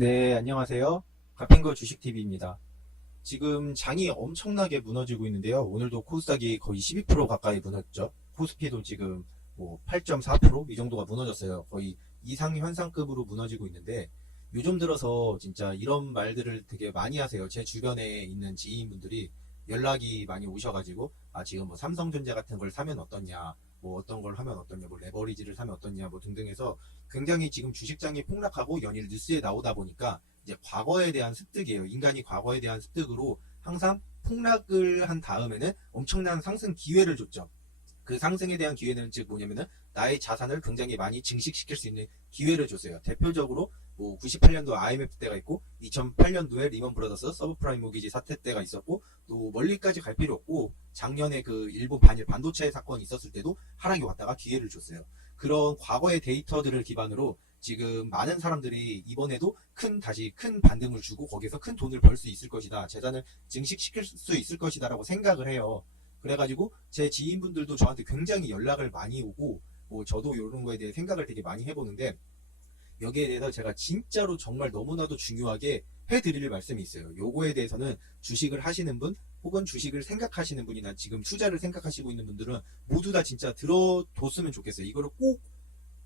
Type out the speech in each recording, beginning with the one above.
네, 안녕하세요. 가핑거 주식TV입니다. 지금 장이 엄청나게 무너지고 있는데요. 오늘도 코스닥이 거의 12% 가까이 무너졌죠. 코스피도 지금 뭐 8.4%? 이 정도가 무너졌어요. 거의 이상현상급으로 무너지고 있는데 요즘 들어서 진짜 이런 말들을 되게 많이 하세요. 제 주변에 있는 지인분들이 연락이 많이 오셔가지고 지금 뭐 삼성전자 같은 걸 사면 어떻냐, 뭐 어떤 걸 하면 어떠냐, 뭐 레버리지를 사면 어떠냐, 뭐 등등 해서 굉장히 지금 주식장이 폭락하고 연일 뉴스에 나오다 보니까 이제 과거에 대한 습득이에요. 인간이 과거에 대한 습득으로 항상 폭락을 한 다음에는 엄청난 상승 기회를 줬죠. 그 상승에 대한 기회는 즉 뭐냐면은 나의 자산을 굉장히 많이 증식시킬 수 있는 기회를 줬어요. 대표적으로 뭐 98년도 IMF 때가 있고 2008년도에 리먼 브라더스 서브프라임 모기지 사태 때가 있었고 또 멀리까지 갈 필요 없고 작년에 그 일본 반일 반도체 사건이 있었을 때도 하락이 왔다가 기회를 줬어요. 그런 과거의 데이터들을 기반으로 지금 많은 사람들이 이번에도 다시 큰 반등을 주고 거기서 큰 돈을 벌 수 있을 것이다. 재산을 증식시킬 수 있을 것이다 라고 생각을 해요. 그래가지고 제 지인분들도 저한테 굉장히 연락을 많이 오고 뭐 저도 이런 거에 대해 생각을 되게 많이 해보는데 여기에 대해서 제가 진짜로 정말 너무나도 중요하게 해드릴 말씀이 있어요. 요거에 대해서는 주식을 하시는 분 혹은 주식을 생각하시는 분이나 지금 투자를 생각하시고 있는 분들은 모두 다 진짜 들어뒀으면 좋겠어요. 이거를 꼭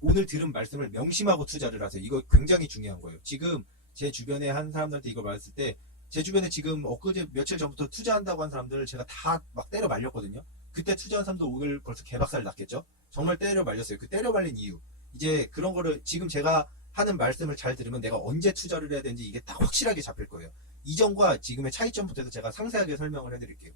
오늘 들은 말씀을 명심하고 투자를 하세요. 이거 굉장히 중요한 거예요. 지금 제 주변에 한 사람들한테 이걸 말했을 때 제 주변에 지금 엊그제 며칠 전부터 투자한다고 한 사람들을 제가 다 막 때려 말렸거든요. 그때 투자한 사람도 오늘 벌써 개박살 났겠죠. 정말 때려 말렸어요. 그 때려 말린 이유 이제 그런 거를 지금 제가 하는 말씀을 잘 들으면 내가 언제 투자를 해야 되는지 이게 딱 확실하게 잡힐 거예요. 이전과 지금의 차이점부터 해서 제가 상세하게 설명을 해드릴게요.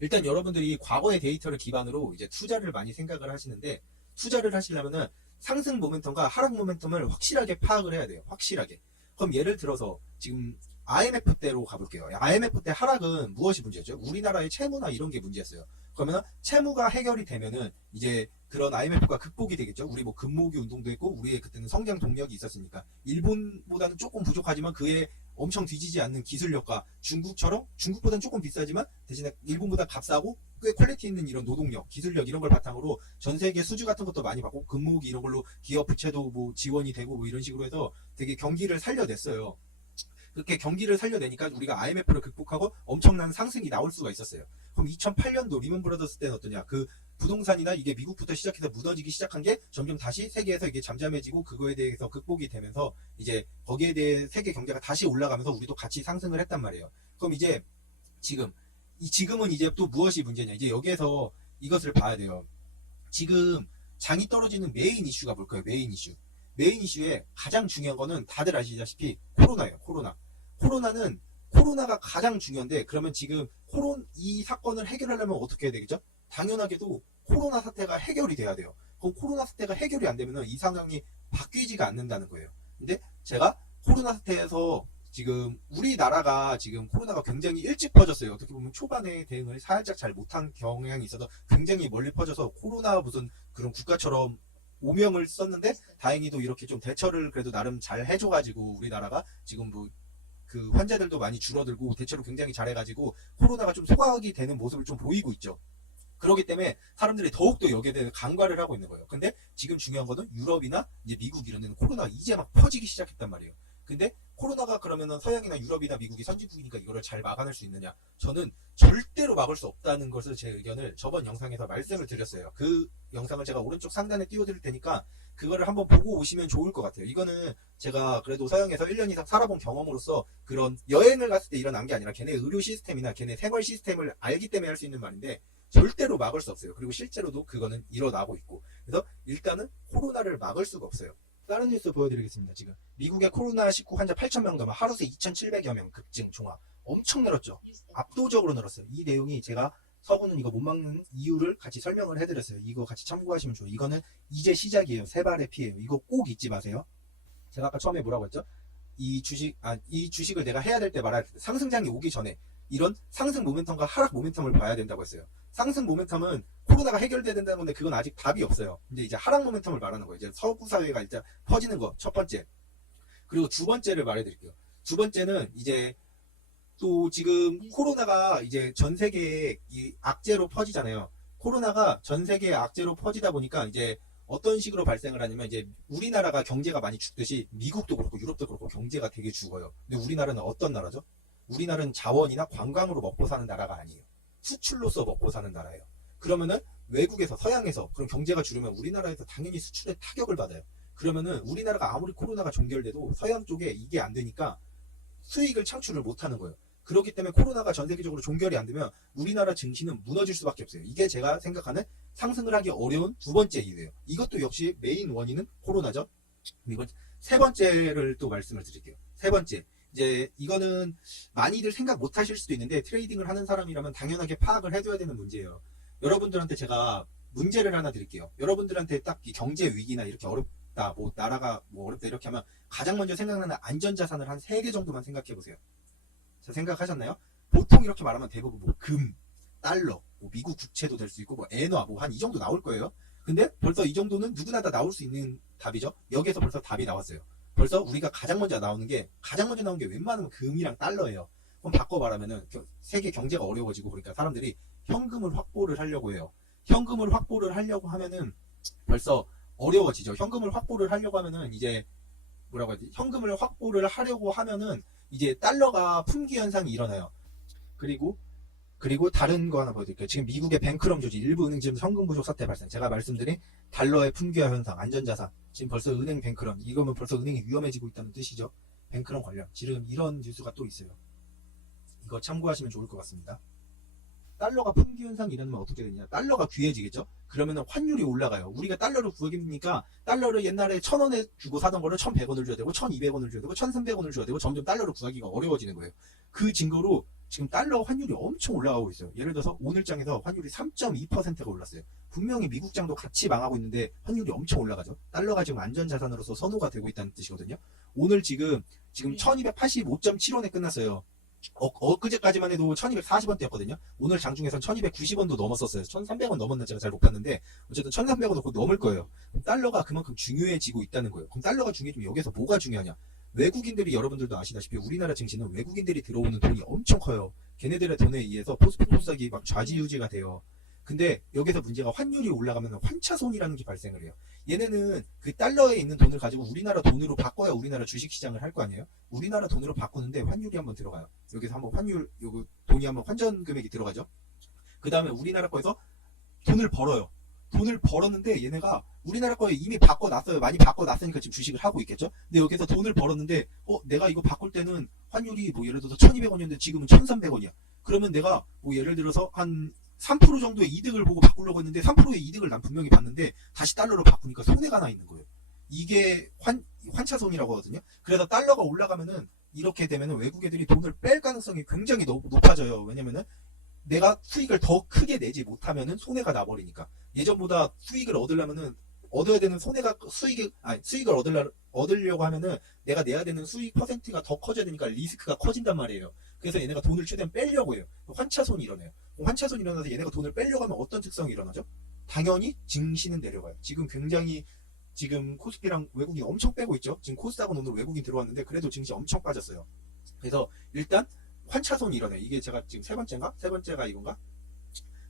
일단 여러분들이 과거의 데이터를 기반으로 이제 투자를 많이 생각을 하시는데 투자를 하시려면은 상승 모멘텀과 하락 모멘텀을 확실하게 파악을 해야 돼요. 확실하게. 그럼 예를 들어서 지금 IMF 때로 가볼게요. IMF 때 하락은 무엇이 문제였죠? 우리나라의 채무나 이런 게 문제였어요. 그러면 채무가 해결이 되면은 이제 그런 IMF가 극복이 되겠죠. 우리 뭐 금모기 운동도 했고 우리의 그때는 성장 동력이 있었으니까 일본보다는 조금 부족하지만 그에 엄청 뒤지지 않는 기술력과 중국처럼 중국보다는 조금 비싸지만 대신에 일본보다 값싸고 꽤 퀄리티 있는 이런 노동력, 기술력 이런 걸 바탕으로 전 세계 수주 같은 것도 많이 받고 금모기 이런 걸로 기업 부채도 뭐 지원이 되고 뭐 이런 식으로 해서 되게 경기를 살려냈어요. 그렇게 경기를 살려내니까 우리가 IMF를 극복하고 엄청난 상승이 나올 수가 있었어요. 그럼 2008년도 리먼 브라더스 때는 어떠냐? 그 부동산이나 이게 미국부터 시작해서 무너지기 시작한 게 점점 다시 세계에서 이게 잠잠해지고 그거에 대해서 극복이 되면서 이제 거기에 대해 세계 경제가 다시 올라가면서 우리도 같이 상승을 했단 말이에요. 그럼 이제 지금 지금은 이제 또 무엇이 문제냐? 이제 여기에서 이것을 봐야 돼요. 지금 장이 떨어지는 메인 이슈가 뭘까요? 메인 이슈. 메인 이슈에 가장 중요한 거는 다들 아시다시피 코로나예요. 코로나는 코로나가 가장 중요한데 그러면 지금 이 사건을 해결하려면 어떻게 해야 되겠죠? 당연하게도 코로나 사태가 해결이 돼야 돼요. 그럼 코로나 사태가 해결이 안 되면 이 상황이 바뀌지가 않는다는 거예요. 근데 제가 코로나 사태에서 지금 우리나라가 지금 코로나가 굉장히 일찍 퍼졌어요. 어떻게 보면 초반에 대응을 살짝 잘 못한 경향이 있어서 굉장히 멀리 퍼져서 코로나 무슨 그런 국가처럼 오명을 썼는데 다행히도 이렇게 좀 대처를 그래도 나름 잘 해줘가지고 우리나라가 지금 뭐 그 환자들도 많이 줄어들고 대처를 굉장히 잘해가지고 코로나가 좀 소각이 되는 모습을 좀 보이고 있죠. 그렇기 때문에 사람들이 더욱더 여기에 대해 간과를 하고 있는 거예요. 근데 지금 중요한 거는 유럽이나 이제 미국 이런 데는 코로나가 이제 막 퍼지기 시작했단 말이에요. 근데 코로나가 그러면은 서양이나 유럽이나 미국이 선진국이니까 이거를 잘 막아낼 수 있느냐? 저는 절대로 막을 수 없다는 것을 제 의견을 저번 영상에서 말씀을 드렸어요. 그 영상을 제가 오른쪽 상단에 띄워드릴 테니까 그거를 한번 보고 오시면 좋을 것 같아요. 이거는 제가 그래도 서양에서 1년 이상 살아본 경험으로서 그런 여행을 갔을 때 일어난 게 아니라 걔네 의료 시스템이나 걔네 생활 시스템을 알기 때문에 할 수 있는 말인데 절대로 막을 수 없어요. 그리고 실제로도 그거는 일어나고 있고. 그래서 일단은 코로나를 막을 수가 없어요. 다른 뉴스 보여드리겠습니다. 지금 미국의 코로나19 환자 8,000명 넘어 하루 새 2,700여 명 급증 종합 엄청 늘었죠. 압도적으로 늘었어요. 이 내용이 제가 서구는 이거 못 막는 이유를 같이 설명을 해드렸어요. 이거 같이 참고하시면 좋아요. 이거는 이제 시작이에요. 세 발의 피해요. 이거 꼭 잊지 마세요. 제가 아까 처음에 뭐라고 했죠? 이 주식을 내가 해야 될 때 말할 때 상승장이 오기 전에 이런 상승 모멘텀과 하락 모멘텀을 봐야 된다고 했어요. 상승 모멘텀은 코로나가 해결돼야 된다는 건데 그건 아직 답이 없어요. 근데 이제 하락 모멘텀을 말하는 거예요. 이제 서구 사회가 일단 퍼지는 거 첫 번째. 그리고 두 번째를 말해드릴게요. 두 번째는 이제 또 지금 코로나가 이제 전 세계에 이 악재로 퍼지잖아요. 코로나가 전 세계에 악재로 퍼지다 보니까 이제 어떤 식으로 발생을 하냐면 이제 우리나라가 경제가 많이 죽듯이 미국도 그렇고 유럽도 그렇고 경제가 되게 죽어요. 근데 우리나라는 어떤 나라죠? 우리나라는 자원이나 관광으로 먹고 사는 나라가 아니에요. 수출로서 먹고 사는 나라예요. 그러면은 외국에서 서양에서 그럼 경제가 줄으면 우리나라에서 당연히 수출에 타격을 받아요. 그러면은 우리나라가 아무리 코로나가 종결돼도 서양 쪽에 이게 안 되니까 수익을 창출을 못 하는 거예요. 그렇기 때문에 코로나가 전 세계적으로 종결이 안 되면 우리나라 증시는 무너질 수밖에 없어요. 이게 제가 생각하는 상승을 하기 어려운 두 번째 이유예요. 이것도 역시 메인 원인은 코로나죠. 세 번째를 또 말씀을 드릴게요. 세 번째. 이제 이거는 많이들 생각 못 하실 수도 있는데 트레이딩을 하는 사람이라면 당연하게 파악을 해둬야 되는 문제예요. 여러분들한테 제가 문제를 하나 드릴게요. 여러분들한테 딱 이 경제 위기나 이렇게 어렵다, 뭐 나라가 뭐 어렵다 이렇게 하면 가장 먼저 생각나는 안전자산을 한 3개 정도만 생각해 보세요. 자, 생각하셨나요? 보통 이렇게 말하면 대부분 뭐 금, 달러, 뭐 미국 국채도 될 수 있고 뭐 엔화 뭐 한 이 정도 나올 거예요. 근데 벌써 이 정도는 누구나 다 나올 수 있는 답이죠. 여기에서 벌써 답이 나왔어요. 벌써 우리가 가장 먼저 나온 게 웬만하면 금이랑 달러예요. 그럼 바꿔 말하면은 세계 경제가 어려워지고 그러니까 사람들이 현금을 확보를 하려고 해요. 현금을 확보를 하려고 하면은 벌써 어려워지죠. 현금을 확보를 하려고 하면은 이제 뭐라고 하지? 현금을 확보를 하려고 하면은 이제 달러가 품귀 현상이 일어나요. 그리고 다른 거 하나 보여드릴게요. 지금 미국의 뱅크럼 조지 일부 은행 지금 현금 부족 사태 발생. 제가 말씀드린 달러의 품귀화 현상, 안전자산. 지금 벌써 은행 뱅크럼. 이거면 벌써 은행이 위험해지고 있다는 뜻이죠. 뱅크럼 관련. 지금 이런 뉴스가 또 있어요. 이거 참고하시면 좋을 것 같습니다. 달러가 품귀 현상이 일어나면 어떻게 되냐? 달러가 귀해지겠죠? 그러면 환율이 올라가요. 우리가 달러를 구하기니까 달러를 옛날에 1,000원에 주고 사던 거를 1,100원을 줘야 되고 1,200원을 줘야 되고 1,300원을 줘야 되고 점점 달러를 구하기가 어려워지는 거예요. 그 증거로 지금 달러 환율이 엄청 올라가고 있어요. 예를 들어서 오늘장에서 환율이 3.2%가 올랐어요. 분명히 미국장도 같이 망하고 있는데 환율이 엄청 올라가죠. 달러가 지금 안전자산으로서 선호가 되고 있다는 뜻이거든요. 오늘 지금 1285.7원에 끝났어요. 엊그제까지만 해도 1240원대였거든요. 오늘 장중에선 1290원도 넘었었어요. 1300원 넘었나 제가 잘 못 봤는데 어쨌든 1300원도 곧 넘을 거예요. 그럼 달러가 그만큼 중요해지고 있다는 거예요. 그럼 달러가 중요해지면 여기서 뭐가 중요하냐? 외국인들이 여러분들도 아시다시피 우리나라 증시는 외국인들이 들어오는 돈이 엄청 커요. 걔네들의 돈에 의해서 코스닥이 막 좌지우지가 돼요. 근데 여기서 문제가 환율이 올라가면 환차손이라는 게 발생을 해요. 얘네는 그 달러에 있는 돈을 가지고 우리나라 돈으로 바꿔야 우리나라 주식시장을 할 거 아니에요? 우리나라 돈으로 바꾸는데 환율이 한번 들어가요. 여기서 한번 요거 돈이 한번 환전 금액이 들어가죠. 그 다음에 우리나라 거에서 돈을 벌어요. 돈을 벌었는데 얘네가 우리나라 거에 이미 바꿔놨어요. 많이 바꿔놨으니까 지금 주식을 하고 있겠죠. 근데 여기서 돈을 벌었는데 내가 이거 바꿀 때는 환율이 뭐 예를 들어서 1200원이었는데 지금은 1300원이야. 그러면 내가 뭐 예를 들어서 한 3% 정도의 이득을 보고 바꾸려고 했는데 3%의 이득을 난 분명히 봤는데 다시 달러로 바꾸니까 손해가 나 있는 거예요. 이게 환차손이라고 하거든요. 그래서 달러가 올라가면은 이렇게 되면은 외국 애들이 돈을 뺄 가능성이 굉장히 높아져요. 왜냐면은 내가 수익을 더 크게 내지 못하면은 손해가 나버리니까. 예전보다 수익을 얻으려면은 얻어야 되는 수익을 얻으려고 하면은 내가 내야 되는 수익 퍼센트가 더 커져야 되니까 리스크가 커진단 말이에요. 그래서 얘네가 돈을 최대한 빼려고 해요. 환차손이 일어나요. 환차손이 일어나서 얘네가 돈을 빼려고 하면 어떤 특성이 일어나죠? 당연히 증시는 내려가요. 지금 굉장히 코스피랑 외국인 엄청 빼고 있죠. 지금 코스닥은 오늘 외국인 들어왔는데 그래도 증시 엄청 빠졌어요. 그래서 일단 환차손이 일어나요. 이게 제가 지금 세 번째가 이건가?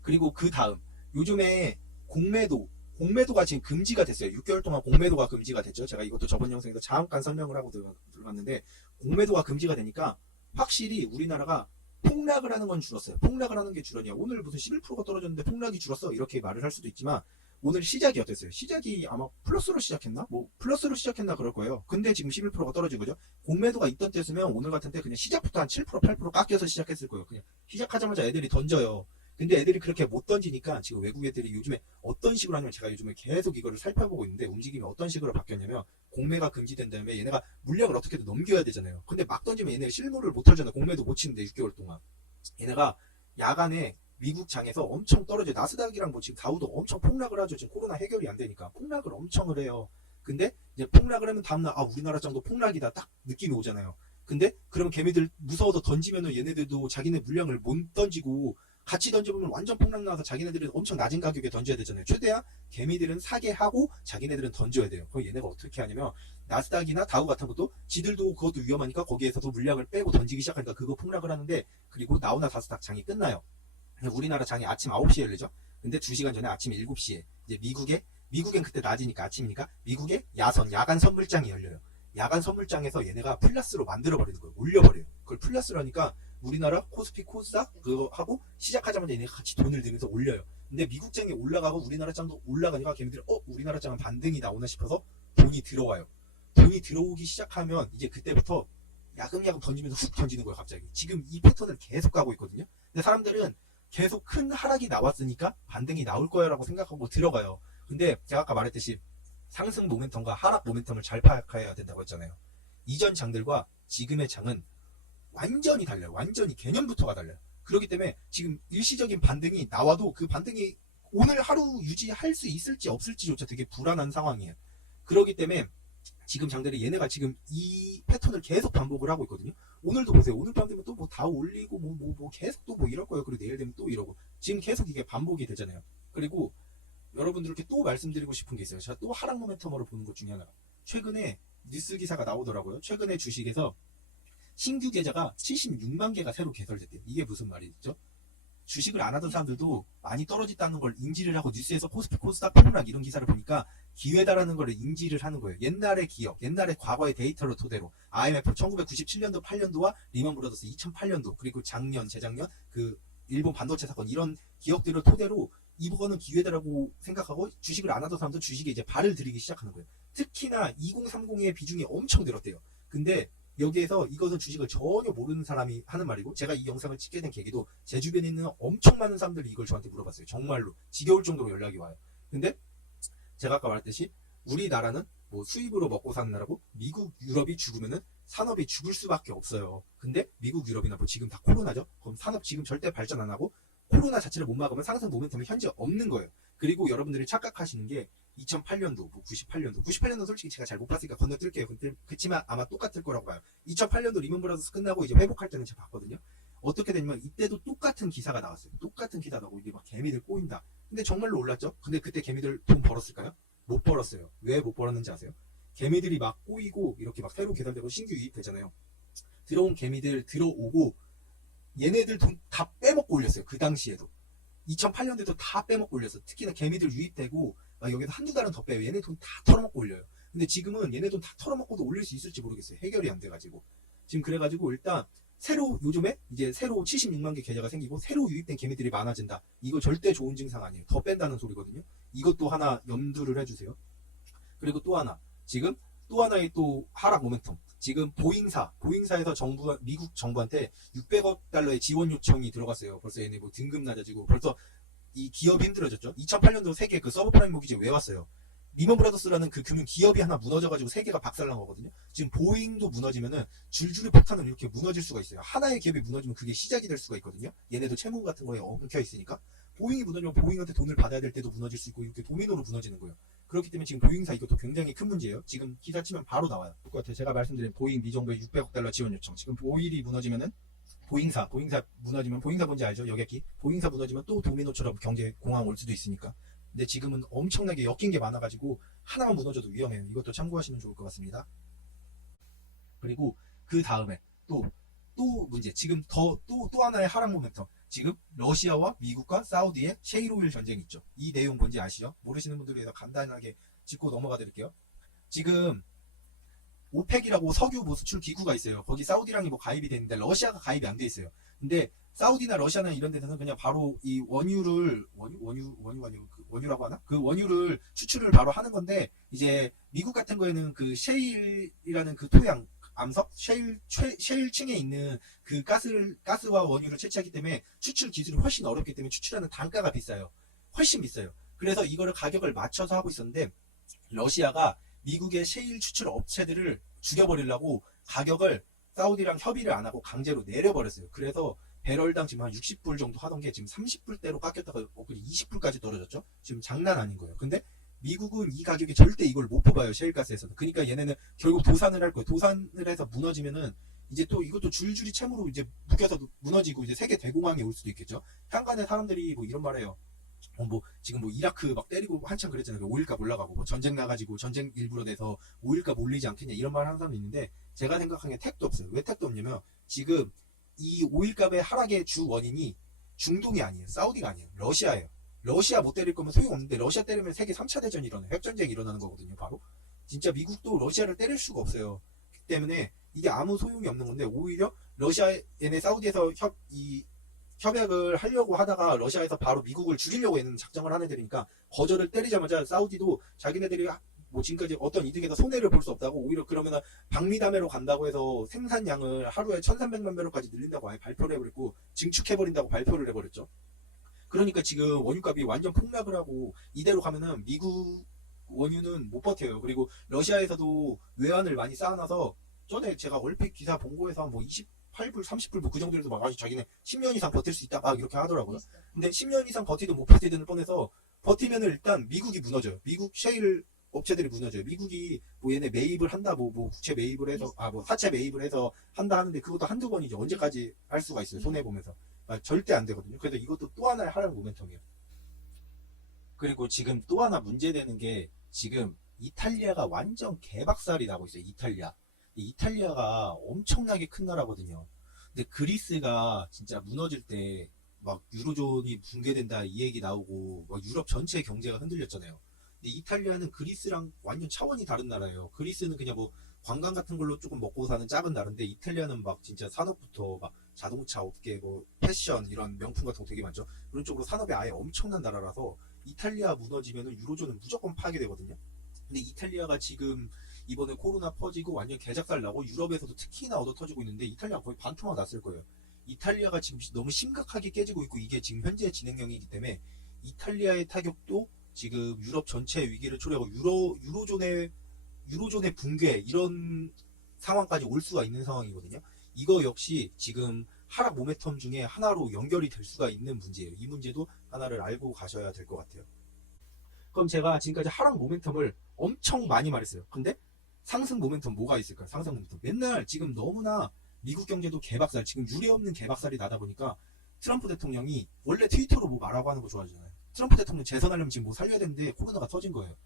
그리고 그 다음 요즘에 공매도가 지금 금지가 됐어요. 6개월 동안 공매도가 금지가 됐죠. 제가 이것도 저번 영상에서 잠깐 설명을 하고 들어갔는데 공매도가 금지가 되니까 확실히 우리나라가 폭락을 하는 건 줄었어요. 폭락을 하는 게 줄었냐? 오늘 무슨 11%가 떨어졌는데 폭락이 줄었어? 이렇게 말을 할 수도 있지만 오늘 시작이 어땠어요? 시작이 아마 플러스로 시작했나? 플러스로 시작했나 그럴 거예요. 근데 지금 11%가 떨어진 거죠. 공매도가 있던 때였으면 오늘 같은 때 그냥 시작부터 한 7%, 8% 깎여서 시작했을 거예요. 그냥 시작하자마자 애들이 던져요. 근데 애들이 그렇게 못 던지니까 지금 외국 애들이 요즘에 어떤 식으로 하냐면 제가 요즘에 계속 이거를 살펴보고 있는데 움직임이 어떤 식으로 바뀌었냐면 공매가 금지된 다음에 얘네가 물량을 어떻게든 넘겨야 되잖아요. 근데 막 던지면 얘네가 실물을 못 하잖아요. 공매도 못 치는데 6개월 동안. 얘네가 야간에 미국 장에서 엄청 떨어져요. 나스닥이랑 뭐 지금 다우도 엄청 폭락을 하죠. 지금 코로나 해결이 안 되니까 폭락을 엄청을 해요. 근데 이제 폭락을 하면 다음날 우리나라 장도 폭락이다 딱 느낌이 오잖아요. 근데 그러면 걔네들 무서워서 던지면은 얘네들도 자기네 물량을 못 던지고 같이 던져보면 완전 폭락 나와서 자기네들은 엄청 낮은 가격에 던져야 되잖아요. 최대한 개미들은 사게 하고 자기네들은 던져야 돼요. 그럼 얘네가 어떻게 하냐면 나스닥이나 다우 같은 것도 지들도 그것도 위험하니까 거기에서도 물량을 빼고 던지기 시작하니까 그거 폭락을 하는데 그리고 나우나 다스닥 장이 끝나요. 우리나라 장이 아침 9시에 열리죠. 근데 2시간 전에 아침 7시에 이제 미국의 미국엔 그때 낮이니까 아침이니까 미국에 야간 선물장이 열려요. 야간 선물장에서 얘네가 플러스로 만들어버리는 거예요. 올려버려요. 그걸 플러스로 하니까 우리나라 코스피 코스닥 그거 하고 시작하자마자 얘네가 같이 돈을 들면서 올려요. 근데 미국 장이 올라가고 우리나라 장도 올라가니까 걔네들이 우리나라 장은 반등이 나오나 싶어서 돈이 들어와요. 돈이 들어오기 시작하면 이제 그때부터 야금야금 던지면서 훅 던지는 거예요. 갑자기 지금 이 패턴을 계속 가고 있거든요. 근데 사람들은 계속 큰 하락이 나왔으니까 반등이 나올 거야 라고 생각하고 들어가요. 근데 제가 아까 말했듯이 상승 모멘텀과 하락 모멘텀을 잘 파악해야 된다고 했잖아요. 이전 장들과 지금의 장은 완전히 달라요. 완전히 개념부터가 달라요. 그렇기 때문에 지금 일시적인 반등이 나와도 그 반등이 오늘 하루 유지할 수 있을지 없을지조차 되게 불안한 상황이에요. 그렇기 때문에 지금 장들이 얘네가 지금 이 패턴을 계속 반복을 하고 있거든요. 오늘도 보세요. 오늘 밤 되면 또 뭐 다 올리고 계속 또 뭐 이럴 거예요. 그리고 내일 되면 또 이러고 지금 계속 이게 반복이 되잖아요. 그리고 여러분들께 또 말씀드리고 싶은 게 있어요. 제가 또 하락 모멘텀으로 보는 것 중에 하나가 최근에 뉴스 기사가 나오더라고요. 최근에 주식에서 신규 계좌가 76만 개가 새로 개설됐대요. 이게 무슨 말이죠? 주식을 안 하던 사람들도 많이 떨어졌다는 걸 인지를 하고 뉴스에서 코스피 코스닥 폭락 이런 기사를 보니까 기회다라는 걸 인지를 하는 거예요. 옛날의 기억, 옛날의 과거의 데이터를 토대로 IMF 1997년도 8년도와 리먼 브라더스 2008년도 그리고 작년, 재작년 그 일본 반도체 사건 이런 기억들을 토대로 이거는 기회다라고 생각하고 주식을 안 하던 사람들 주식에 이제 발을 들이기 시작하는 거예요. 특히나 2030의 비중이 엄청 늘었대요. 근데 여기에서 이것은 주식을 전혀 모르는 사람이 하는 말이고 제가 이 영상을 찍게 된 계기도 제 주변에 있는 엄청 많은 사람들이 이걸 저한테 물어봤어요. 정말로 지겨울 정도로 연락이 와요. 근데 제가 아까 말했듯이 우리나라는 뭐 수입으로 먹고 사는 나라고 미국, 유럽이 죽으면은 산업이 죽을 수밖에 없어요. 근데 미국, 유럽이나 뭐 지금 다 코로나죠. 그럼 산업 지금 절대 발전 안 하고 코로나 자체를 못 막으면 상승 모멘텀이 현재 없는 거예요. 그리고 여러분들이 착각하시는 게 2008년도, 98년도 솔직히 제가 잘 못 봤으니까 건너뛸게요. 그렇지만 아마 똑같을 거라고 봐요. 2008년도 리먼 브라더스 끝나고 이제 회복할 때는 제가 봤거든요. 어떻게 되냐면 이때도 똑같은 기사가 나왔어요. 똑같은 기사 나오고 이게 막 개미들 꼬인다. 근데 정말로 올랐죠? 근데 그때 개미들 돈 벌었을까요? 못 벌었어요. 왜 못 벌었는지 아세요? 개미들이 막 꼬이고 이렇게 막 새로 개설되고 신규 유입되잖아요. 들어온 개미들 들어오고 얘네들 돈 다 빼먹고 올렸어요. 그 당시에도. 2008년도에도 다 빼먹고 올렸어. 특히나 개미들 유입되고 여기서 한두 달은 더 빼요. 얘네 돈 다 털어먹고 올려요. 근데 지금은 얘네 돈 다 털어먹고도 올릴 수 있을지 모르겠어요. 해결이 안 돼가지고. 지금 그래가지고 일단 새로 요즘에 이제 새로 76만 개 계좌가 생기고 새로 유입된 개미들이 많아진다. 이거 절대 좋은 증상 아니에요. 더 뺀다는 소리거든요. 이것도 하나 염두를 해주세요. 그리고 또 하나 지금 또 하나의 또 하락 모멘텀. 지금 보잉사에서 미국 정부한테 600억 달러의 지원 요청이 들어갔어요. 벌써 얘네 뭐 등급 낮아지고 벌써 이 기업이 힘들어졌죠. 2008년도 세계 그 서브프라임 모기지 왜 왔어요? 리먼 브라더스라는 그 금융 기업이 하나 무너져가지고 세계가 박살난 거거든요. 지금 보잉도 무너지면은 줄줄이 폭탄으로 이렇게 무너질 수가 있어요. 하나의 기업이 무너지면 그게 시작이 될 수가 있거든요. 얘네도 채무 같은 거에 엉켜 있으니까. 보잉이 무너지면 보잉한테 돈을 받아야 될 때도 무너질 수 있고 이렇게 도미노로 무너지는 거예요. 그렇기 때문에 지금 보잉사 이것도 굉장히 큰 문제예요. 지금 기사 치면 바로 나와요. 똑같아요. 제가 말씀드린 보잉 미정부의 600억 달러 지원 요청. 지금 보일이 무너지면은 보잉사 무너지면 보잉사 뭔지 알죠? 여객기. 보잉사 무너지면 또 도미노처럼 경제 공황 올 수도 있으니까. 근데 지금은 엄청나게 엮인 게 많아가지고 하나만 무너져도 위험해요. 이것도 참고하시면 좋을 것 같습니다. 그리고 그 다음에 또 문제. 지금 또 하나의 하락 모멘텀. 지금 러시아와 미국과 사우디의 셰일오일 전쟁이 있죠. 이 내용 뭔지 아시죠? 모르시는 분들을 위해서 간단하게 짚고 넘어가 드릴게요. 지금 오펙이라고 석유 뭐 수출 기구가 있어요. 거기 사우디랑이 뭐 가입이 되는데 러시아가 가입이 안 돼 있어요. 근데 사우디나 러시아나 이런 데서는 그냥 바로 이 원유라고 하나? 그 원유를 추출을 바로 하는 건데 이제 미국 같은 거에는 그 셰일이라는 그 토양 암석 셰일층에 있는 그 가스와 원유를 채취하기 때문에 추출 기술이 훨씬 어렵기 때문에 추출하는 단가가 비싸요. 훨씬 비싸요. 그래서 이거를 가격을 맞춰서 하고 있었는데 러시아가 미국의 셰일 추출 업체들을 죽여버리려고 가격을 사우디랑 협의를 안 하고 강제로 내려버렸어요. 그래서 배럴당 지금 한 60불 정도 하던 게 지금 30불대로 깎였다가 20불까지 떨어졌죠. 지금 장난 아닌 거예요. 근데 미국은 이 가격에 절대 이걸 못 뽑아요. 셰일가스에서는. 그러니까 얘네는 결국 도산을 할 거예요. 도산을 해서 무너지면은 이제 또 이것도 줄줄이 채무로 이제 묶여서 무너지고 이제 세계 대공황이 올 수도 있겠죠. 향간에 사람들이 뭐 이런 말해요. 지금 뭐 이라크 막 때리고 한참 그랬잖아요. 오일값 올라가고 뭐 전쟁 나가지고 전쟁 일부러 내서 오일값 올리지 않겠냐 이런 말 하는 사람도 있는데 제가 생각하기엔 택도 없어요. 왜 택도 없냐면 지금 이 오일값의 하락의 주 원인이 중동이 아니에요. 사우디가 아니에요. 러시아예요. 러시아 못 때릴 거면 소용없는데 러시아 때리면 세계 3차 대전이 일어나요. 핵전쟁이 일어나는 거거든요. 바로. 진짜 미국도 러시아를 때릴 수가 없어요. 그렇기 때문에 이게 아무 소용이 없는 건데 오히려 러시아 얘네 사우디에서 협약을 하려고 하다가 러시아에서 바로 미국을 죽이려고 하는 작정을 하는 애들이니까 거절을 때리자마자 사우디도 자기네들이 뭐 지금까지 어떤 이득에서 손해를 볼 수 없다고 오히려 그러면 방미담회로 간다고 해서 생산량을 하루에 1300만 배럴까지 늘린다고 아예 발표를 해버렸고 증축해버린다고 발표를 해버렸죠. 그러니까 지금 원유값이 완전 폭락을 하고 이대로 가면은 미국 원유는 못 버텨요. 그리고 러시아에서도 외환을 많이 쌓아놔서 전에 제가 얼핏 기사 본 거에서 뭐 28불, 30불 뭐 그 정도에서 막 아주 자기네 10년 이상 버틸 수 있다 막 이렇게 하더라고요. 근데 10년 이상 버티도 못 버티는 뻔해서 버티면은 일단 미국이 무너져요. 미국 셰일 업체들이 무너져요. 미국이 뭐 얘네 매입을 한다 뭐 국채 매입을 해서 뭐 사채 매입을 해서 한다 하는데 그것도 한두 번이지 언제까지 할 수가 있어요. 손해 보면서. 절대 안 되거든요. 그래서 이것도 또 하나의 하락 모멘텀이에요. 그리고 지금 또 하나 문제되는 게 지금 이탈리아가 완전 개박살이 나고 있어요. 이탈리아가 엄청나게 큰 나라거든요. 근데 그리스가 진짜 무너질 때 막 유로존이 붕괴된다 이 얘기 나오고 막 유럽 전체 경제가 흔들렸잖아요. 근데 이탈리아는 그리스랑 완전 차원이 다른 나라예요. 그리스는 그냥 뭐 관광 같은 걸로 조금 먹고 사는 작은 나라인데 이탈리아는 막 진짜 산업부터 막 자동차 업계 뭐 패션 이런 명품 같은 거 되게 많죠. 그런 쪽으로 산업이 아예 엄청난 나라라서 이탈리아 무너지면은 유로존은 무조건 파괴되거든요. 근데 이탈리아가 지금 이번에 코로나 퍼지고 완전 개작살 나고 유럽에서도 특히나 얻어 터지고 있는데 이탈리아가 거의 반토막 났을 거예요. 이탈리아가 지금 너무 심각하게 깨지고 있고 이게 지금 현재 진행형이기 때문에 이탈리아의 타격도 지금 유럽 전체의 위기를 초래하고 유로존의 붕괴 이런 상황까지 올 수가 있는 상황이거든요. 이거 역시 지금 하락 모멘텀 중에 하나로 연결이 될 수가 있는 문제예요. 이 문제도 하나를 알고 가셔야 될 것 같아요. 그럼 제가 지금까지 하락 모멘텀을 엄청 많이 말했어요. 근데 상승 모멘텀 뭐가 있을까요? 상승 모멘텀. 맨날 지금 너무나 미국 경제도 개박살, 지금 유례없는 개박살이 나다 보니까 트럼프 대통령이 원래 트위터로 뭐 말하고 하는 거 좋아하잖아요. 트럼프 대통령 재선하려면 지금 뭐 살려야 되는데 코로나가 터진 거예요.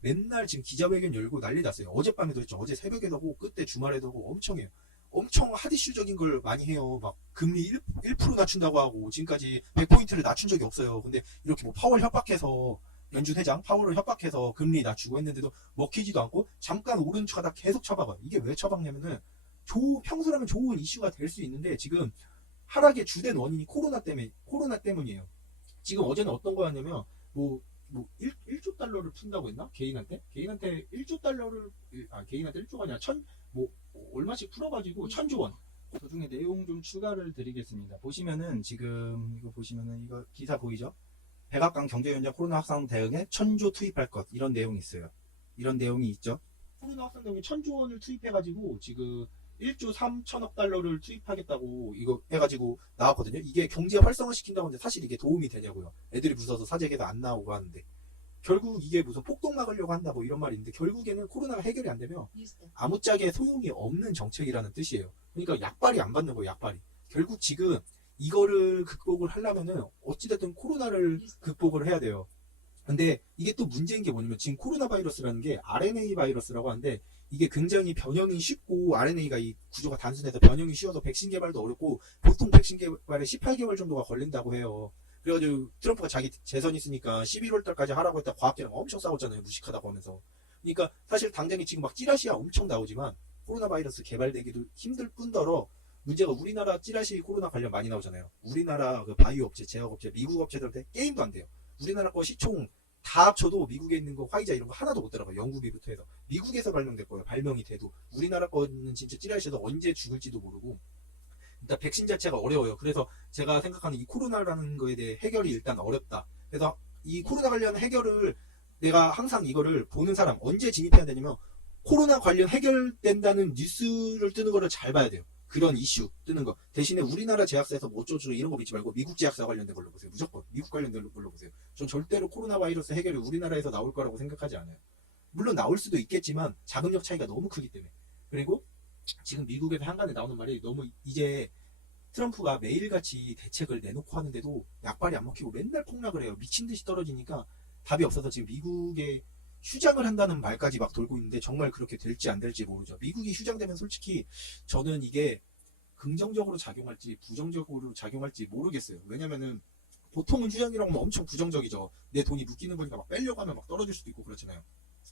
맨날 지금 기자회견 열고 난리 났어요. 어젯밤에도 했죠. 어제 새벽에도 하고 그때 주말에도 하고 엄청 해요. 엄청 핫이슈적인 걸 많이 해요. 막 금리 1% 낮춘다고 하고 지금까지 100포인트를 낮춘 적이 없어요. 근데 이렇게 뭐 파월 협박해서 연준 회장 파월을 협박해서 금리 낮추고 했는데도 먹히지도 않고 잠깐 오른 척하다 계속 쳐박아요. 이게 왜 쳐박냐면은 평소라면 좋은 이슈가 될 수 있는데 지금 하락의 주된 원인이 코로나 때문이에요. 지금 어제는 어떤 거였냐면 뭐 1조 달러를 푼다고 했나? 개인한테 1조 달러를 개인한테 1조가 아니라 뭐 얼마씩 풀어가지고 1000조 원. 그 중에 내용 좀 추가를 드리겠습니다. 보시면은 지금 이거 보시면은 이거 기사 보이죠? 백악관 경제위원장 코로나 확산 대응에 1000조 투입할 것 이런 내용이 있어요. 이런 내용이 있죠. 코로나 확산 대응에 1000조 원을 투입해가지고 지금 1조 3천억 달러를 투입하겠다고 이거 해가지고 나왔거든요. 이게 경제 활성화 시킨다고 하는데 사실 이게 도움이 되냐고요. 애들이 무서워서 사재기도 안 나오고 하는데 결국 이게 무슨 폭동 막으려고 한다 뭐 이런 말이 있는데 결국에는 코로나가 해결이 안 되면 아무짝에 소용이 없는 정책이라는 뜻이에요. 그러니까 약발이 안 받는 거예요. 약발이. 결국 지금 이거를 극복을 하려면은 어찌됐든 코로나를 극복을 해야 돼요. 근데 이게 또 문제인 게 뭐냐면 지금 코로나 바이러스라는 게 RNA 바이러스라고 하는데 이게 굉장히 변형이 쉽고 RNA가 이 구조가 단순해서 변형이 쉬워서 백신 개발도 어렵고 보통 백신 개발에 18개월 정도가 걸린다고 해요. 그래가지고 트럼프가 자기 재선 있으니까 11월 달까지 하라고 했다 과학계랑 엄청 싸웠잖아요. 무식하다고 하면서. 그러니까 사실 당장에 지금 막 찌라시야 엄청 나오지만 코로나 바이러스 개발되기도 힘들 뿐더러 문제가 우리나라 찌라시 코로나 관련 많이 나오잖아요. 우리나라 그 바이오 업체, 제약 업체, 미국 업체들한테 게임도 안 돼요. 우리나라 거 시총 다 합쳐도 미국에 있는 거 화이자 이런 거 하나도 못 들어가요. 영국이부터 해서. 미국에서 발명될 거예요. 발명이 돼도. 우리나라 거는 진짜 찌라시에서 언제 죽을지도 모르고. 일단 백신 자체가 어려워요. 그래서 제가 생각하는 이 코로나라는 거에 대해 해결이 일단 어렵다. 그래서 이 코로나 관련 해결을 내가 항상 이거를 보는 사람 언제 진입해야 되냐면 코로나 관련 해결된다는 뉴스를 뜨는 거를 잘 봐야 돼요. 그런 이슈 뜨는 거. 대신에 우리나라 제약사에서 뭐 어쩌고 이런 거 믿지 말고 미국 제약사 관련된 걸로 보세요. 무조건 미국 관련된 걸로 보세요. 전 절대로 코로나 바이러스 해결이 우리나라에서 나올 거라고 생각하지 않아요. 물론 나올 수도 있겠지만 자금력 차이가 너무 크기 때문에. 그리고 지금 미국에서 한간에 나오는 말이 너무 이제 트럼프가 매일같이 대책을 내놓고 하는데도 약발이 안 먹히고 맨날 폭락을 해요. 미친 듯이 떨어지니까 답이 없어서 지금 미국에 휴장을 한다는 말까지 막 돌고 있는데 정말 그렇게 될지 안 될지 모르죠. 미국이 휴장되면 솔직히 저는 이게 긍정적으로 작용할지 부정적으로 작용할지 모르겠어요. 왜냐면은 보통은 휴장이라고 하면 엄청 부정적이죠. 내 돈이 묶이는 거니까 막 빼려고 하면 막 떨어질 수도 있고 그렇잖아요.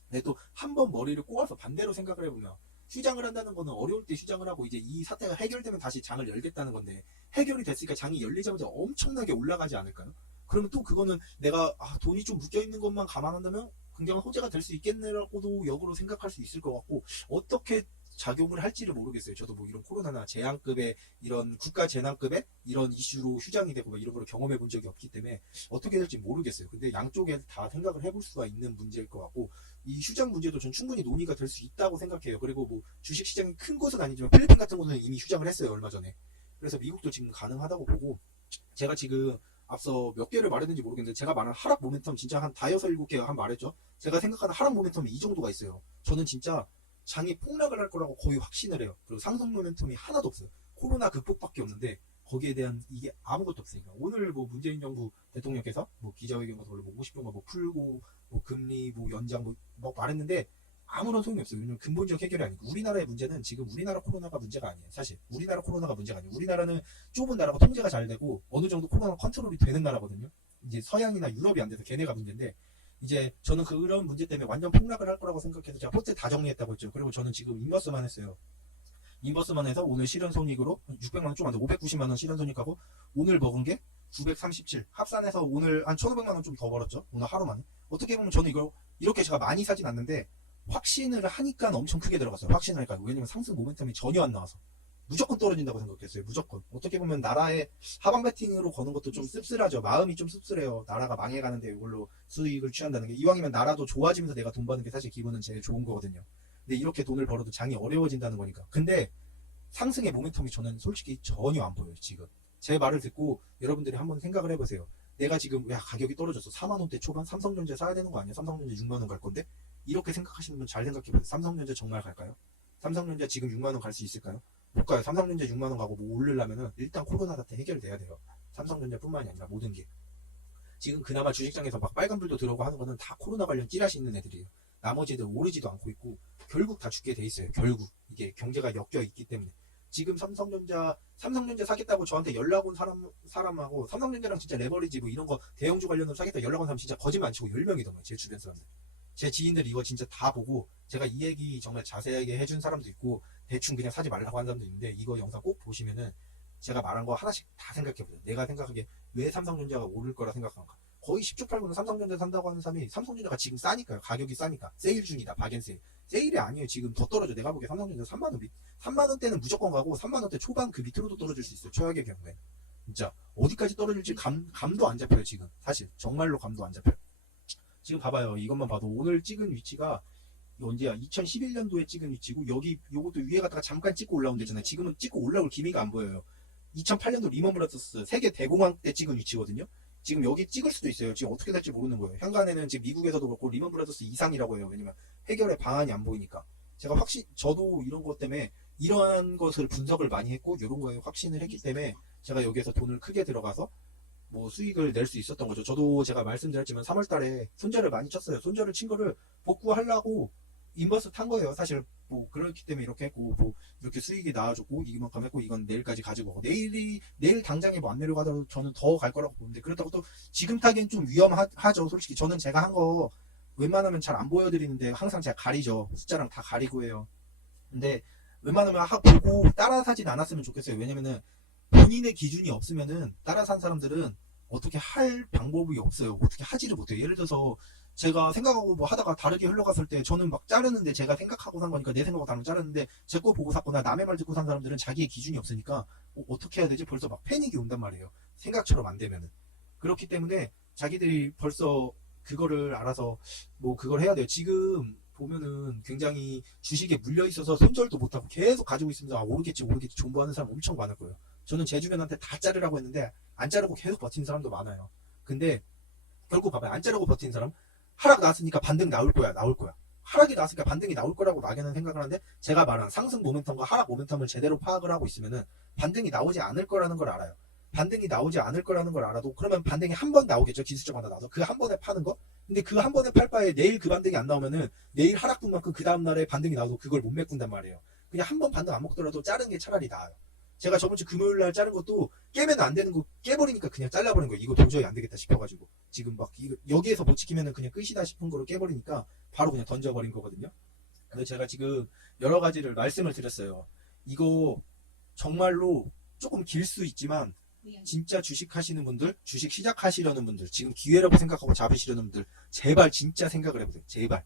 근데 또 한 번 머리를 꼬아서 반대로 생각을 해보면 휴장을 한다는 거는 어려울 때 휴장을 하고 이제 이 사태가 해결되면 다시 장을 열겠다는 건데 해결이 됐으니까 장이 열리자마자 엄청나게 올라가지 않을까요? 그러면 또 그거는 내가 돈이 좀 묶여있는 것만 감안한다면 굉장한 호재가 될 수 있겠네라고도 역으로 생각할 수 있을 것 같고 어떻게 작용을 할지를 모르겠어요. 저도 뭐 이런 코로나나 재앙급의 이런 국가 재난급의 이런 이슈로 휴장이 되고 뭐 이런 걸 경험해 본 적이 없기 때문에 어떻게 될지 모르겠어요. 근데 양쪽에 다 생각을 해볼 수가 있는 문제일 것 같고 이 휴장 문제도 전 충분히 논의가 될 수 있다고 생각해요. 그리고 뭐 주식시장이 큰 곳은 아니지만 필리핀 같은 곳은 이미 휴장을 했어요. 얼마 전에. 그래서 미국도 지금 가능하다고 보고 제가 지금 앞서 몇 개를 말했는지 모르겠는데 제가 말한 하락 모멘텀 진짜 한 5, 7개 한 말했죠. 제가 생각하는 하락 모멘텀이 이 정도가 있어요. 저는 진짜 장이 폭락을 할 거라고 거의 확신을 해요. 그리고 상승 모멘텀이 하나도 없어요. 코로나 극복밖에 없는데 거기에 대한 이게 아무것도 없으니까 오늘 뭐 문재인 정부 대통령께서 뭐 기자회견 가서 원래 뭐 50분 뭐 풀고 뭐 금리 뭐 연장 뭐 말했는데 아무런 소용이 없어요. 왜냐면 근본적 해결이 아니고 우리나라의 문제는 지금 우리나라 코로나가 문제가 아니에요. 사실 우리나라 코로나가 문제가 아니에요. 우리나라는 좁은 나라고 통제가 잘 되고 어느 정도 코로나 컨트롤이 되는 나라거든요. 이제 서양이나 유럽이 안 돼서 걔네가 문제인데 이제 저는 그런 문제 때문에 완전 폭락을 할 거라고 생각해서 제가 포트 다 정리했다고 했죠. 그리고 저는 지금 인버스만 했어요. 인버스만 해서 오늘 실현손익으로 600만원 좀 안 돼. 590만원 실현손익하고 오늘 먹은 게 937. 합산해서 오늘 한 1,500만원 좀 더 벌었죠. 오늘 하루 만에. 어떻게 보면 저는 이걸 이렇게 제가 많이 사진 않는데 확신을 하니까 엄청 크게 들어갔어요. 확신을 하니까. 왜냐면 상승 모멘텀이 전혀 안 나와서. 무조건 떨어진다고 생각했어요. 무조건. 어떻게 보면 나라의 하방 배팅으로 거는 것도 좀 씁쓸하죠. 마음이 좀 씁쓸해요. 나라가 망해가는데 이걸로 수익을 취한다는 게. 이왕이면 나라도 좋아지면서 내가 돈 버는 게 사실 기분은 제일 좋은 거거든요. 근데 이렇게 돈을 벌어도 장이 어려워진다는 거니까. 근데 상승의 모멘텀이 저는 솔직히 전혀 안 보여요. 지금. 제 말을 듣고 여러분들이 한번 생각을 해보세요. 내가 지금 야 가격이 떨어졌어. 4만원대 초반 삼성전자 사야 되는 거 아니야? 삼성전자 6만원 갈 건데? 이렇게 생각하시는 분 잘 생각해보세요. 삼성전자 정말 갈까요? 삼성전자 지금 6만원 갈 수 있을까요? 못 가요. 삼성전자 6만원 가고 뭐 오르려면은 일단 코로나 사태 해결돼야 돼요. 삼성전자뿐만이 아니라 모든 게. 지금 그나마 주식장에서 막 빨간불도 들어오고 하는 거는 다 코로나 관련 찌라시 있는 애들이에요. 나머지 애들 오르지도 않고 있고 결국 다 죽게 돼 있어요. 결국. 이게 경제가 엮여 있기 때문에. 지금 삼성전자 사겠다고 저한테 연락 온 사람하고 삼성전자랑 진짜 레버리지 뭐 이런 거 대형주 관련으로 사겠다 연락 온 사람 진짜 거짓말 안 치고 10명이더만요. 제 주변 사람들. 제 지인들 이거 진짜 다 보고 제가 이 얘기 정말 자세하게 해준 사람도 있고 대충 그냥 사지 말라고 한 사람도 있는데 이거 영상 꼭 보시면은 제가 말한 거 하나씩 다 생각해보세요. 내가 생각하기에 왜 삼성전자가 오를 거라 생각하는가. 거의 10주 8구는 삼성전자 산다고 하는 사람이 삼성전자가 지금 싸니까요. 가격이 싸니까. 세일 중이다. 박앤세일. 세일이 아니에요. 지금 더 떨어져. 내가 보기에 삼성전자 3만원 밑. 3만원대는 무조건 가고 3만원대 초반 그 밑으로도 떨어질 수 있어요. 최악의 경우에. 진짜 어디까지 떨어질지 감도 안 잡혀요. 지금. 사실 정말로 감도 안 잡혀요. 지금 봐봐요. 이것만 봐도 오늘 찍은 위치가 언제야? 2011년도에 찍은 위치고 여기 요것도 위에 갔다가 잠깐 찍고 올라온 데잖아요. 지금은 찍고 올라올 기미가 안 보여요. 2008년도 리먼 브라더스 세계 대공황 때 찍은 위치거든요. 지금 여기 찍을 수도 있어요. 지금 어떻게 될지 모르는 거예요. 현관에는 지금 미국에서도 그렇고 리먼 브라더스 이상이라고 해요. 왜냐면 해결의 방안이 안 보이니까. 제가 저도 이런 것 때문에 이러한 것을 분석을 많이 했고 이런 거에 확신을 했기 때문에 제가 여기에서 돈을 크게 들어가서 뭐 수익을 낼 수 있었던 거죠. 저도 제가 말씀드렸지만 3월 달에 손절을 많이 쳤어요. 손절을 친 거를 복구하려고 인버스 탄 거예요. 사실 뭐 그렇기 때문에 이렇게 했고 뭐 이렇게 수익이 나와줬고 이만큼 했고 이건 내일까지 가지고 가고 내일 당장에 뭐 안 내려가더라도 저는 더 갈 거라고 보는데 그렇다고 또 지금 타기엔 좀 위험하죠. 솔직히 저는 제가 한 거 웬만하면 잘 안 보여드리는데 항상 제가 가리죠. 숫자랑 다 가리고 해요. 근데 웬만하면 보고 따라 사진 않았으면 좋겠어요. 왜냐면은 본인의 기준이 없으면은 따라 산 사람들은 어떻게 할 방법이 없어요. 어떻게 하지를 못해요. 예를 들어서 제가 생각하고 뭐 하다가 다르게 흘러갔을 때 저는 막 자르는데 제가 생각하고 산 거니까 내 생각하고 다르면 자르는데 제 거 보고 샀거나 남의 말 듣고 산 사람들은 자기의 기준이 없으니까 어떻게 해야 되지? 벌써 막 패닉이 온단 말이에요. 생각처럼 안 되면은. 그렇기 때문에 자기들이 벌써 그거를 알아서 뭐 그걸 해야 돼요. 지금 보면은 굉장히 주식에 물려 있어서 손절도 못하고 계속 가지고 있으면서 오르겠지 존버하는 사람 엄청 많을 거예요. 저는 제 주변한테 다 자르라고 했는데 안 자르고 계속 버티는 사람도 많아요. 근데 결국 봐봐요. 안 자르고 버티는 사람 하락 나왔으니까 반등 나올 거야. 하락이 나왔으니까 반등이 나올 거라고 막연한 생각을 하는데 제가 말한 상승 모멘텀과 하락 모멘텀을 제대로 파악을 하고 있으면은 반등이 나오지 않을 거라는 걸 알아요. 반등이 나오지 않을 거라는 걸 알아도 그러면 반등이 한 번 나오겠죠. 기술적 하나 나와서 그 한 번에 파는 거. 근데 그 한 번에 팔 바에 내일 그 반등이 안 나오면은 내일 하락분만큼 그 다음날에 반등이 나와도 그걸 못 메꾼단 말이에요. 그냥 한 번 반등 안 먹더라도 자르는 게 차라리 나아요. 제가 저번 주 금요일 날 자른 것도 깨면 안 되는 거 깨버리니까 그냥 잘라버린 거예요. 이거 도저히 안 되겠다 싶어가지고 지금 막 여기에서 못 지키면은 그냥 끝이다 싶은 거로 깨버리니까 바로 그냥 던져버린 거거든요. 그래서 제가 지금 여러 가지를 말씀을 드렸어요. 이거 정말로 조금 길 수 있지만 진짜 주식 하시는 분들, 주식 시작하시려는 분들, 지금 기회라고 생각하고 잡으시려는 분들 제발 진짜 생각을 해보세요. 제발.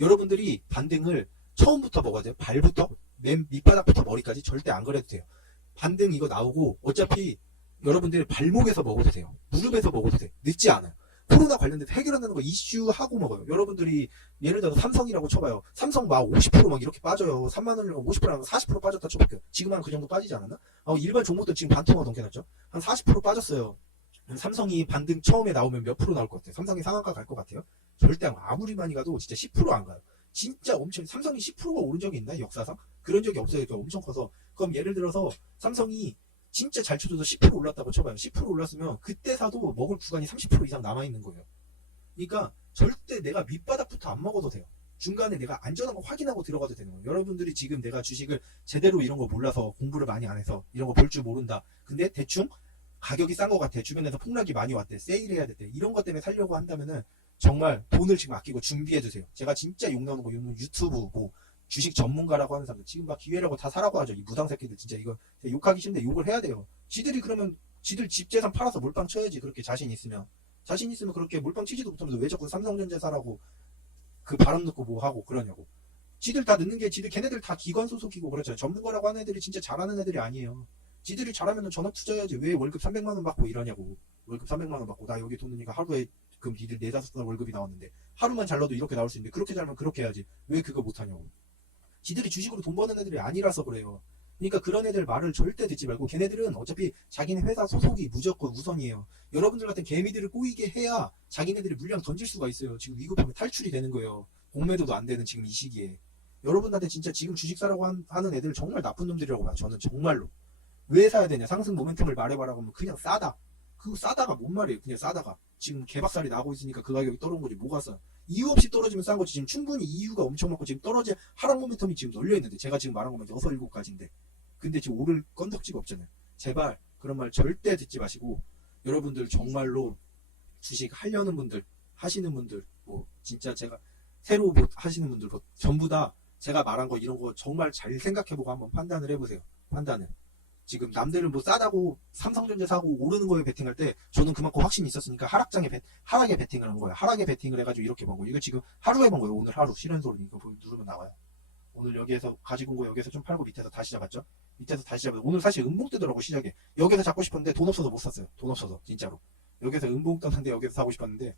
여러분들이 반등을 처음부터 먹어야 돼요. 발부터 맨 밑바닥부터 머리까지 절대 안 그래도 돼요. 반등 이거 나오고 어차피 여러분들이 발목에서 먹어도 돼요. 무릎에서 먹어도 돼. 늦지 않아요. 코로나 관련돼서 해결한다는 거 이슈하고 먹어요. 여러분들이 예를 들어서 삼성이라고 쳐봐요. 삼성 막 50% 이렇게 빠져요. 3만 원이라고 50%랑 40% 빠졌다 쳐볼게요. 지금 한 그 정도 빠지지 않았나? 일반 종목도 지금 반토막 넘겨놨죠. 한 40% 빠졌어요. 삼성이 반등 처음에 나오면 몇 프로 나올 것 같아요? 삼성이 상한가 갈 것 같아요? 절대 아무리 많이 가도 진짜 10% 안 가요. 진짜 엄청 삼성이 10%가 오른 적이 있나? 역사상? 그런 적이 없어요. 엄청 커서. 그럼 예를 들어서 삼성이 진짜 잘 쳐줘서 10% 올랐다고 쳐봐요. 10% 올랐으면 그때 사도 먹을 구간이 30% 이상 남아있는 거예요. 그러니까 절대 내가 밑바닥부터 안 먹어도 돼요. 중간에 내가 안전한 거 확인하고 들어가도 되는 거예요. 여러분들이 지금 내가 주식을 제대로 이런 거 몰라서 공부를 많이 안 해서 이런 거 볼 줄 모른다. 근데 대충 가격이 싼 것 같아. 주변에서 폭락이 많이 왔대. 세일해야 됐대. 이런 것 때문에 살려고 한다면은 정말 돈을 지금 아끼고 준비해두세요. 제가 진짜 욕 나오는 거 유튜브 뭐 주식 전문가라고 하는 사람들 지금 막 기회라고 다 사라고 하죠. 이 무당 새끼들 진짜 이거 욕하기 싫은데 욕을 해야 돼요. 지들이 그러면 지들 집 재산 팔아서 몰빵 쳐야지. 그렇게 자신 있으면 그렇게 몰빵 치지도 못하면서 왜 자꾸 삼성전자 사라고 그 바람 넣고 뭐 하고 그러냐고. 지들 다 넣는 게 걔네들 다 기관 소속이고 그렇잖아요. 전문가라고 하는 애들이 진짜 잘하는 애들이 아니에요. 지들이 잘하면은 전업 투자해야지. 왜 월급 300만 원 받고 일하냐고. 월급 300만 원 받고 나 여기 돈 넣으니까 하루에 그럼 니들 4-5달 월급이 나왔는데 하루만 잘 넣어도 이렇게 나올 수 있는데 그렇게 잘하면 그렇게 해야지. 왜 그거 못하냐고. 지들이 주식으로 돈 버는 애들이 아니라서 그래요. 그러니까 그런 애들 말을 절대 듣지 말고 걔네들은 어차피 자기네 회사 소속이 무조건 우선이에요. 여러분들 같은 개미들을 꼬이게 해야 자기네들이 물량 던질 수가 있어요. 지금 위급하면 탈출이 되는 거예요. 공매도도 안 되는 지금 이 시기에. 여러분한테 진짜 지금 주식 사라고 하는 애들 정말 나쁜 놈들이라고 봐요. 저는 정말로. 왜 사야 되냐. 상승 모멘텀을 말해봐라고 하면 그냥 싸다. 그거 싸다가 뭔 말이에요. 그냥 싸다가. 지금 개박살이 나고 있으니까 그 가격이 떨어진 거지. 뭐가 싸. 이유 없이 떨어지면 싼 거지. 지금 충분히 이유가 엄청 많고 지금 떨어진 하락 모멘텀이 지금 널려있는데 제가 지금 말한 것만 6, 7가지인데 근데 지금 오를 건덕지가 없잖아요. 제발 그런 말 절대 듣지 마시고 여러분들 정말로 주식 하려는 분들 하시는 분들 뭐 진짜 제가 새로 뭐 하시는 분들 뭐 전부 다 제가 말한 거 이런 거 정말 잘 생각해보고 한번 판단을 해보세요. 판단을. 지금 남들은 뭐 싸다고 삼성전자 사고 오르는 거에 베팅할 때 저는 그만큼 확신이 있었으니까 하락에 베팅을 한 거예요. 하락에 베팅을 해가지고 이렇게 본 거예요. 이거 지금 하루에 본 거예요. 오늘 하루 실현소를 이거 누르면 나와요. 오늘 여기에서 가지고 온 거 여기에서 좀 팔고 밑에서 다시 잡았죠. 밑에서 다시 잡았어요. 오늘 사실 음봉 뜨더라고 시작에. 여기서 잡고 싶었는데 돈 없어서 못 샀어요. 돈 없어서 진짜로. 여기서 음봉 떴는데 여기서 사고 싶었는데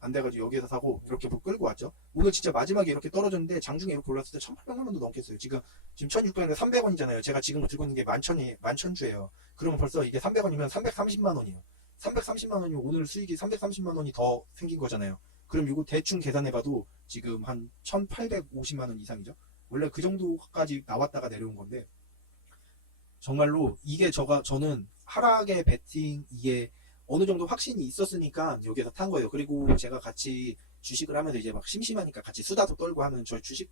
안 돼가지고 여기에서 사고 이렇게 끌고 왔죠. 오늘 진짜 마지막에 이렇게 떨어졌는데 장중에 이렇게 올랐을 때 1,800만 원도 넘겠어요. 지금 1,600원에 300원이잖아요. 제가 지금 들고 있는 게 11,000주예요. 그러면 벌써 이게 300원이면 330만 원이에요. 330만 원이면 오늘 수익이 330만 원이 더 생긴 거잖아요. 그럼 이거 대충 계산해봐도 지금 한 1,850만 원 이상이죠. 원래 그 정도까지 나왔다가 내려온 건데 정말로 이게 저는 하락의 베팅 이게 어느 정도 확신이 있었으니까 여기서 탄 거예요. 그리고 제가 같이 주식을 하면서 이제 막 심심하니까 같이 수다도 떨고 하는 저희 주식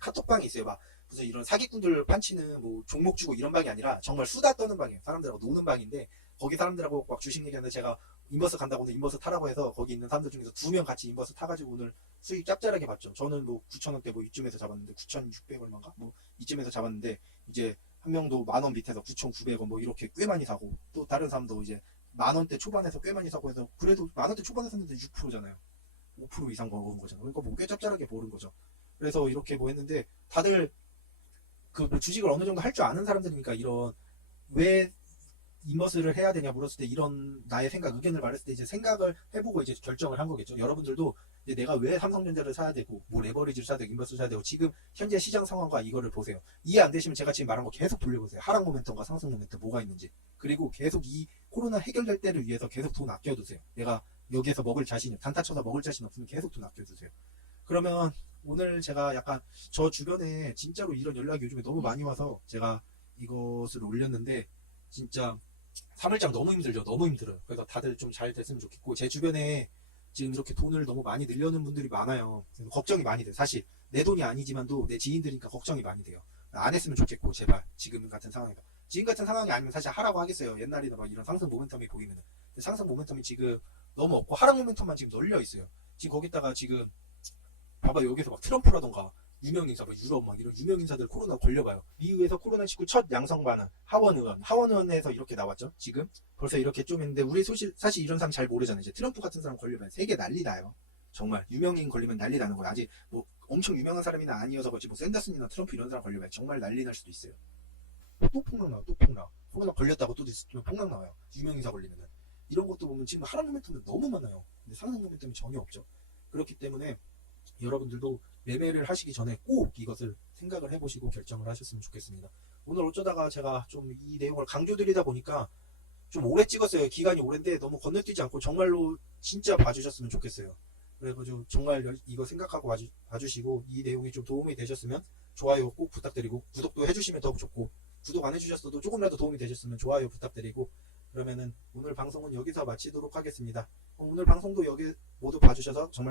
카톡방이 있어요. 막 무슨 이런 사기꾼들 판치는 뭐 종목 주고 이런 방이 아니라 정말 수다 떠는 방이에요. 사람들하고 노는 방인데 거기 사람들하고 막 주식 얘기하는데 제가 인버스 간다고 오늘 인버스 타라고 해서 거기 있는 사람들 중에서 2명 같이 인버스 타가지고 오늘 수익 짭짤하게 봤죠. 저는 뭐 9,000원대 뭐 이쯤에서 잡았는데 9,600 얼마인가? 뭐 이쯤에서 잡았는데 이제 한 명도 10,000원 밑에서 9,900원 뭐 이렇게 꽤 많이 사고 또 다른 사람도 이제 10,000원대 초반에서 꽤 많이 사고 해서 그래도 10,000원대 초반에 샀는데 6%잖아요. 5% 이상 먹은 거잖아요. 그러니까 뭐 꽤 짭짤하게 버는 거죠. 그래서 이렇게 뭐 했는데 다들 그 뭐 주식을 어느 정도 할 줄 아는 사람들이니까 이런 왜 인버스를 해야 되냐 물었을 때 이런 나의 생각 의견을 말했을 때 이제 생각을 해보고 이제 결정을 한 거겠죠. 여러분들도 이제 내가 왜 삼성전자를 사야 되고 뭐 레버리지를 사야 되고 인버스를 사야 되고 지금 현재 시장 상황과 이거를 보세요. 이해 안 되시면 제가 지금 말한 거 계속 돌려보세요. 하락 모멘텀과 상승 모멘텀 뭐가 있는지. 그리고 계속 이 코로나 해결될 때를 위해서 계속 돈 아껴두세요. 내가 여기에서 먹을 자신이 단타 쳐서 먹을 자신 없으면 계속 돈 아껴두세요. 그러면 오늘 제가 약간 저 주변에 진짜로 이런 연락이 요즘에 너무 많이 와서 제가 이것을 올렸는데 진짜 3일장 너무 힘들죠. 너무 힘들어요. 그래서 다들 좀 잘 됐으면 좋겠고 제 주변에 지금 이렇게 돈을 너무 많이 늘려는 분들이 많아요. 걱정이 많이 돼요. 사실 내 돈이 아니지만도 내 지인들이니까 걱정이 많이 돼요. 안 했으면 좋겠고 제발 지금 같은 상황에서 지금 같은 상황이 아니면 사실 하라고 하겠어요. 옛날에는 막 이런 상승 모멘텀이 보이면은. 근데 상승 모멘텀이 지금 너무 없고 하락 모멘텀만 지금 널려 있어요. 지금 거기다가 지금 봐봐 여기서 막 트럼프라던가 유명 인사, 막 유럽 막 이런 유명 인사들 코로나 걸려봐요. 미국에서 코로나19 첫 양성 반응 하원 의원에서 이렇게 나왔죠. 지금 벌써 이렇게 좀 있는데 우리 사실 이런 사람 잘 모르잖아요. 이제 트럼프 같은 사람 걸리면 세계 난리 나요. 정말 유명인 걸리면 난리 나는 거예요. 아직 뭐 엄청 유명한 사람이나 아니어서 그렇지 뭐 샌더슨이나 트럼프 이런 사람 걸리면 정말 난리 날 수도 있어요. 또 폭락 나와, 또 폭락. 코로나 걸렸다고 또 폭락 나와요. 유명 인사 걸리면은 이런 것도 보면 지금 하락 모멘텀이 너무 많아요. 근데 상승 모멘텀이 전혀 없죠. 그렇기 때문에 여러분들도 매매를 하시기 전에 꼭 이것을 생각을 해보시고 결정을 하셨으면 좋겠습니다. 오늘 어쩌다가 제가 좀 이 내용을 강조드리다 보니까 좀 오래 찍었어요. 기간이 오랜데 너무 건너뛰지 않고 정말로 진짜 봐주셨으면 좋겠어요. 그래가지고 정말 이거 생각하고 봐주시고 이 내용이 좀 도움이 되셨으면 좋아요 꼭 부탁드리고 구독도 해주시면 더 좋고 구독 안 해주셨어도 조금이라도 도움이 되셨으면 좋아요 부탁드리고 그러면은 오늘 방송은 여기서 마치도록 하겠습니다. 오늘 방송도 여기 모두 봐주셔서 정말